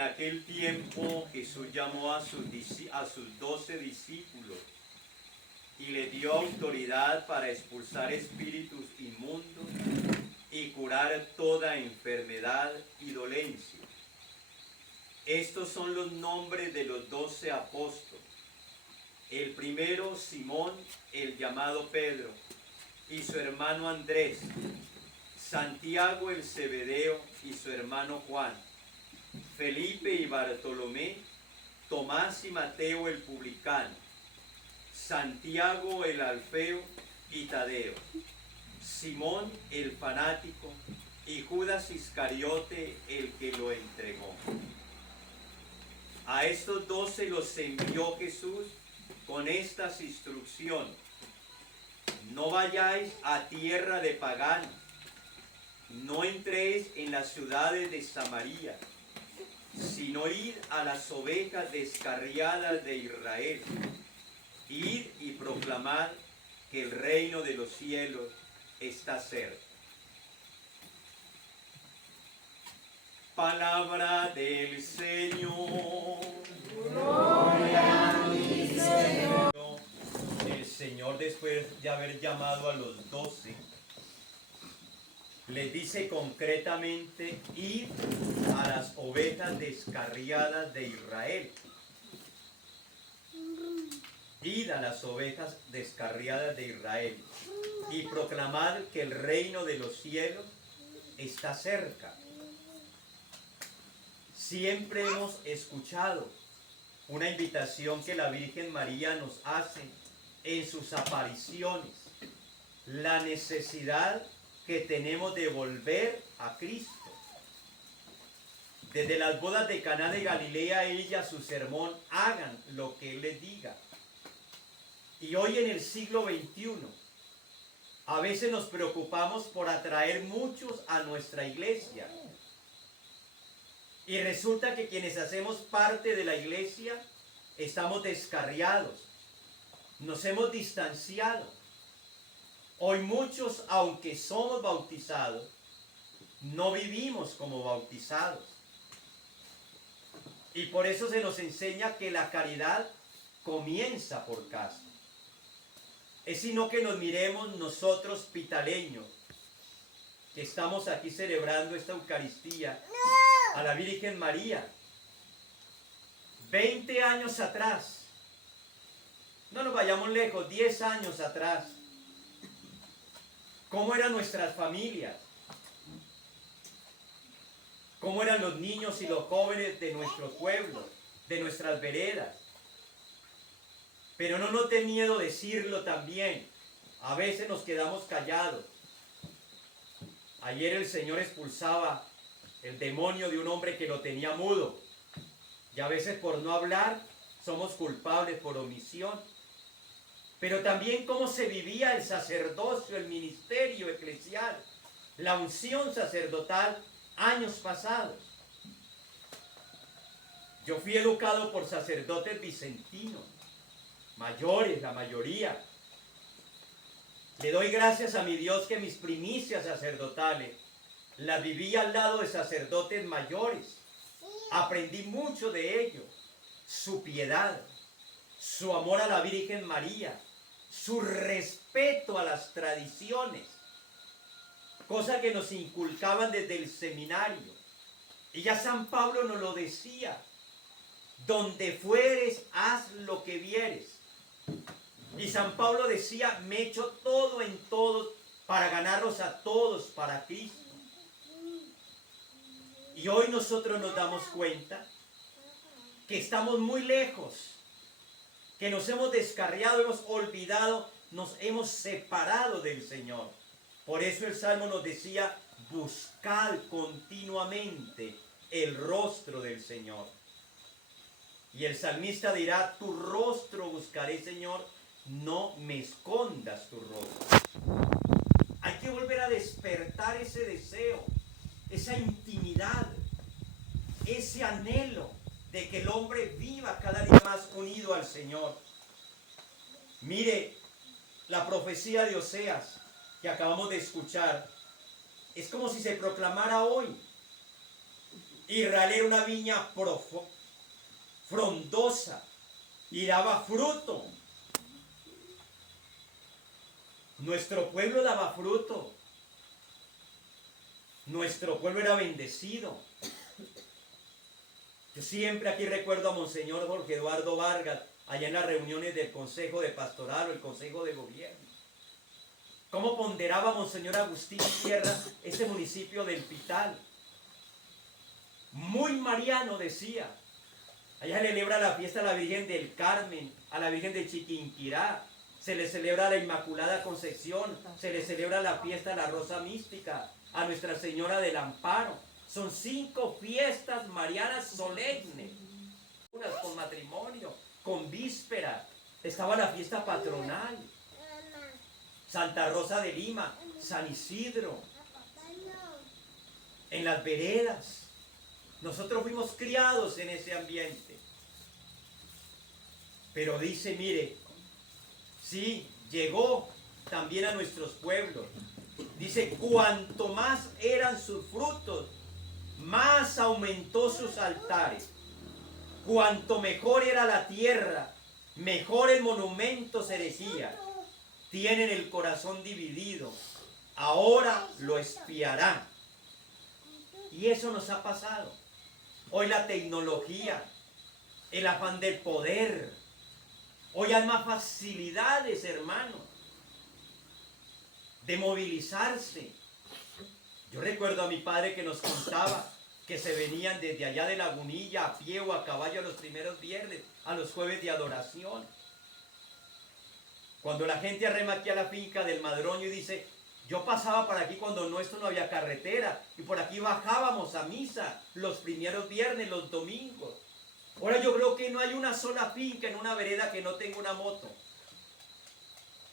En aquel tiempo Jesús llamó a sus 12 discípulos y le dio autoridad para expulsar espíritus inmundos y curar toda enfermedad y dolencia. Estos son los nombres de los 12 apóstoles. El primero, Simón, el llamado Pedro, y su hermano Andrés, Santiago el Zebedeo y su hermano Juan, Felipe y Bartolomé, Tomás y Mateo el publicano, Santiago el Alfeo y Tadeo, Simón el fanático y Judas Iscariote el que lo entregó. A estos 12 los envió Jesús con estas instrucciones: no vayáis a tierra de paganos, no entréis en las ciudades de Samaria, sino id a las ovejas descarriadas de Israel. Id y proclamad que el reino de los cielos está cerca. Palabra del Señor. Gloria a ti, Señor. El Señor, después de haber llamado a los 12, les dice concretamente: id a las ovejas descarriadas de Israel. Id a las ovejas descarriadas de Israel y proclamad que el reino de los cielos está cerca. Siempre hemos escuchado una invitación que la Virgen María nos hace en sus apariciones: la necesidad que tenemos de volver a Cristo. Desde las bodas de Caná de Galilea, ella, su sermón: hagan lo que Él les diga. Y hoy en el siglo XXI, a veces nos preocupamos por atraer muchos a nuestra iglesia. Y resulta que quienes hacemos parte de la iglesia estamos descarriados, nos hemos distanciado. Hoy muchos, aunque somos bautizados, no vivimos como bautizados. Y por eso se nos enseña que la caridad comienza por casa. Es sino que nos miremos nosotros pitaleños, que estamos aquí celebrando esta Eucaristía a la Virgen María. 20 años atrás, no nos vayamos lejos, 10 años atrás, ¿cómo eran nuestras familias? ¿Cómo eran los niños y los jóvenes de nuestros pueblos, de nuestras veredas? Pero no nos dé miedo decirlo también. A veces nos quedamos callados. Ayer el Señor expulsaba el demonio de un hombre que lo tenía mudo. Y a veces por no hablar somos culpables por omisión. Pero también cómo se vivía el sacerdocio, el ministerio eclesial, la unción sacerdotal años pasados. Yo fui educado por sacerdotes vicentinos, mayores, la mayoría. Le doy gracias a mi Dios que mis primicias sacerdotales las viví al lado de sacerdotes mayores. Aprendí mucho de ellos, su piedad, su amor a la Virgen María, su respeto a las tradiciones, cosa que nos inculcaban desde el seminario. Y ya San Pablo nos lo decía: donde fueres, haz lo que vieres. Y San Pablo decía: me echo todo en todos para ganarlos a todos para Cristo. Y hoy nosotros nos damos cuenta que estamos muy lejos, que nos hemos descarriado, hemos olvidado, nos hemos separado del Señor. Por eso el Salmo nos decía: buscad continuamente el rostro del Señor. Y el salmista dirá: tu rostro buscaré, Señor, no me escondas tu rostro. Hay que volver a despertar ese deseo, esa intimidad, ese anhelo de que el hombre viva cada día más unido al Señor. Mire, la profecía de Oseas que acabamos de escuchar es como si se proclamara hoy. Israel era una viña frondosa y daba fruto. Nuestro pueblo daba fruto. Nuestro pueblo era bendecido. Yo siempre aquí recuerdo a Monseñor Jorge Eduardo Vargas, allá en las reuniones del Consejo de Pastoral o el Consejo de Gobierno. Cómo ponderaba Monseñor Agustín Sierra ese municipio del Pital. Muy mariano, decía. Allá celebra la fiesta a la Virgen del Carmen, a la Virgen de Chiquinquirá. Se le celebra la Inmaculada Concepción, se le celebra la fiesta de la Rosa Mística, a Nuestra Señora del Amparo. Son 5 fiestas marianas solemnes, unas con matrimonio, con víspera. Estaba la fiesta patronal, Santa Rosa de Lima, San Isidro, en las veredas. Nosotros fuimos criados en ese ambiente. Pero dice, mire, sí, llegó también a nuestros pueblos. Dice, cuanto más eran sus frutos, más aumentó sus altares. Cuanto mejor era la tierra, mejores monumentos se erigían. Tienen el corazón dividido, ahora lo espiarán. Y eso nos ha pasado. Hoy la tecnología, el afán del poder. Hoy hay más facilidades, hermanos, de movilizarse. Yo recuerdo a mi padre que nos contaba que se venían desde allá de Lagunilla a pie o a caballo los primeros viernes, a los jueves de adoración. Cuando la gente arrema aquí a la finca del Madroño y dice, yo pasaba por aquí cuando no había carretera y por aquí bajábamos a misa los primeros viernes, los domingos. Ahora yo creo que no hay una sola finca en una vereda que no tenga una moto.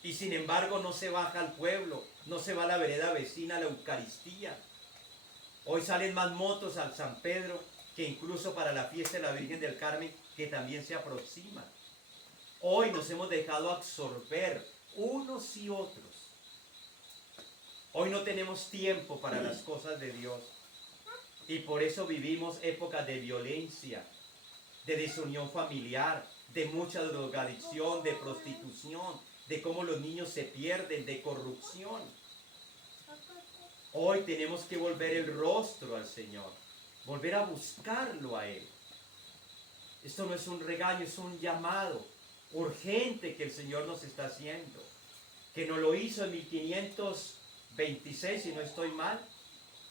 Y sin embargo no se baja al pueblo, no se va a la vereda vecina a la Eucaristía. Hoy salen más motos al San Pedro que incluso para la fiesta de la Virgen del Carmen, que también se aproxima. Hoy nos hemos dejado absorber unos y otros. Hoy no tenemos tiempo para las cosas de Dios. Y por eso vivimos épocas de violencia, de desunión familiar, de mucha drogadicción, de prostitución, de cómo los niños se pierden, de corrupción. Hoy tenemos que volver el rostro al Señor, volver a buscarlo a Él. Esto no es un regaño, es un llamado urgente que el Señor nos está haciendo, que nos lo hizo en 1526, si no estoy mal,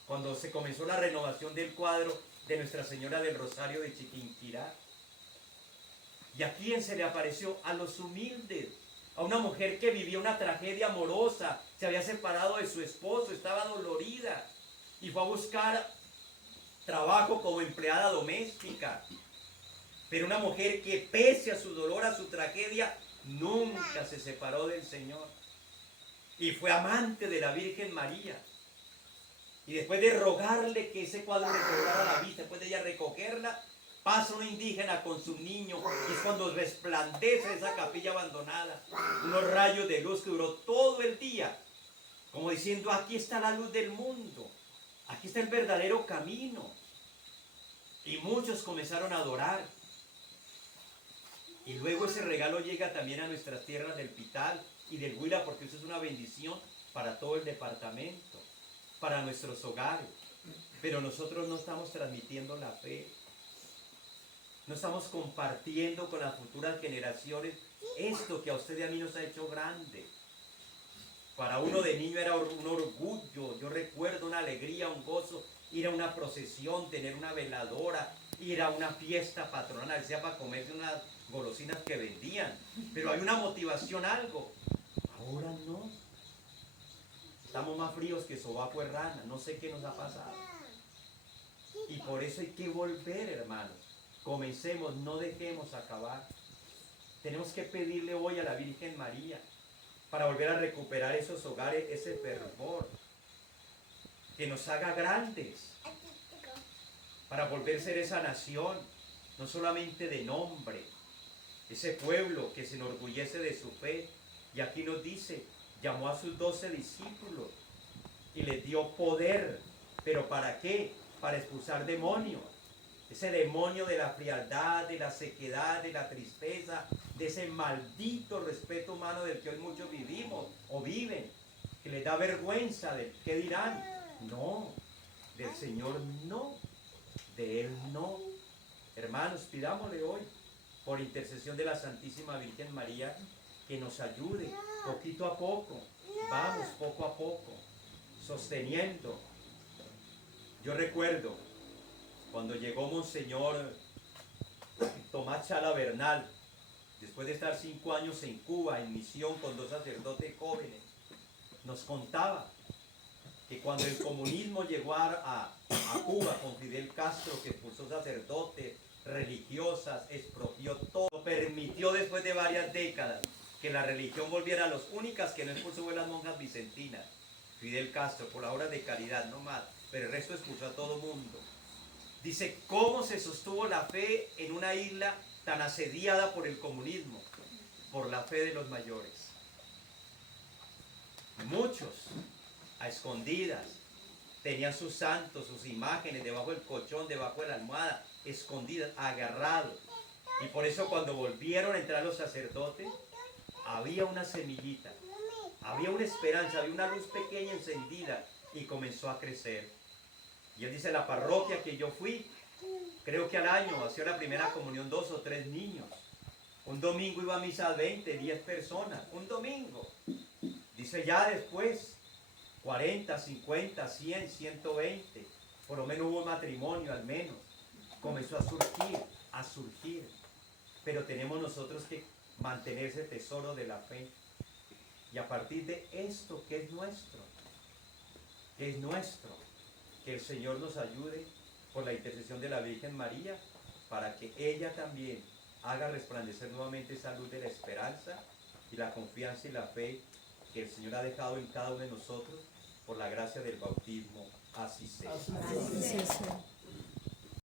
cuando se comenzó la renovación del cuadro de Nuestra Señora del Rosario de Chiquinquirá. ¿Y a quién se le apareció? A los humildes, a una mujer que vivía una tragedia amorosa, se había separado de su esposo, estaba dolorida y fue a buscar trabajo como empleada doméstica. Pero una mujer que pese a su dolor, a su tragedia, nunca se separó del Señor. Y fue amante de la Virgen María. Y después de rogarle que ese cuadro le cobrara la vista, después de ella recogerla, pasa una indígena con su niño, y es cuando resplandece esa capilla abandonada, unos rayos de luz que duró todo el día, como diciendo, aquí está la luz del mundo, aquí está el verdadero camino. Y muchos comenzaron a adorar. Y luego ese regalo llega también a nuestras tierras del Pital y del Huila, porque eso es una bendición para todo el departamento, para nuestros hogares. Pero nosotros no estamos transmitiendo la fe. No estamos compartiendo con las futuras generaciones esto que a usted y a mí nos ha hecho grande. Para uno de niño era un orgullo, yo recuerdo una alegría, un gozo, ir a una procesión, tener una veladora, ir a una fiesta patronal, sea para comerse unas golosinas que vendían. Pero hay una motivación, algo. Ahora no. Estamos más fríos que sobaco de rana, no sé qué nos ha pasado. Y por eso hay que volver, hermanos. Comencemos, no dejemos acabar. Tenemos que pedirle hoy a la Virgen María para volver a recuperar esos hogares, ese fervor, que nos haga grandes, para volver a ser esa nación, no solamente de nombre, ese pueblo que se enorgullece de su fe. Y aquí nos dice, llamó a sus 12 discípulos y les dio poder. ¿Pero para qué? Para expulsar demonios. ese demonio de la frialdad, de la sequedad, de la tristeza, de ese maldito respeto humano del que hoy muchos vivimos o viven, que les da vergüenza de qué dirán. No, del Señor no, de Él no. Hermanos, pidámosle hoy, por intercesión de la Santísima Virgen María, que nos ayude poquito a poco, vamos poco a poco, sosteniendo. Yo recuerdo cuando llegó Monseñor Tomás Chala Bernal, después de estar 5 años en Cuba, en misión con 2 sacerdotes jóvenes, nos contaba que cuando el comunismo llegó a Cuba con Fidel Castro, que expulsó sacerdotes, religiosas, expropió todo, permitió después de varias décadas que la religión volviera a las únicas que no expulsó fue las monjas vicentinas, Fidel Castro, por las obras de caridad, no más, pero el resto expulsó a todo mundo. Dice, ¿cómo se sostuvo la fe en una isla tan asediada por el comunismo? Por la fe de los mayores. Muchos, a escondidas, tenían sus santos, sus imágenes debajo del colchón, debajo de la almohada, escondidas, agarrados. Y por eso cuando volvieron a entrar los sacerdotes, había una semillita, había una esperanza, había una luz pequeña encendida y comenzó a crecer. Y él dice, la parroquia que yo fui, creo que al año hacía la primera comunión 2 o 3 niños. Un domingo iba a misa 20, 10 personas, un domingo. Dice ya después, 40, 50, 100, 120, por lo menos hubo matrimonio al menos. Comenzó a surgir. Pero tenemos nosotros que mantener ese tesoro de la fe. Y a partir de esto que es nuestro, que el Señor nos ayude por la intercesión de la Virgen María, para que ella también haga resplandecer nuevamente esa luz de la esperanza y la confianza y la fe que el Señor ha dejado en cada uno de nosotros por la gracia del bautismo. Así sea. Así sea.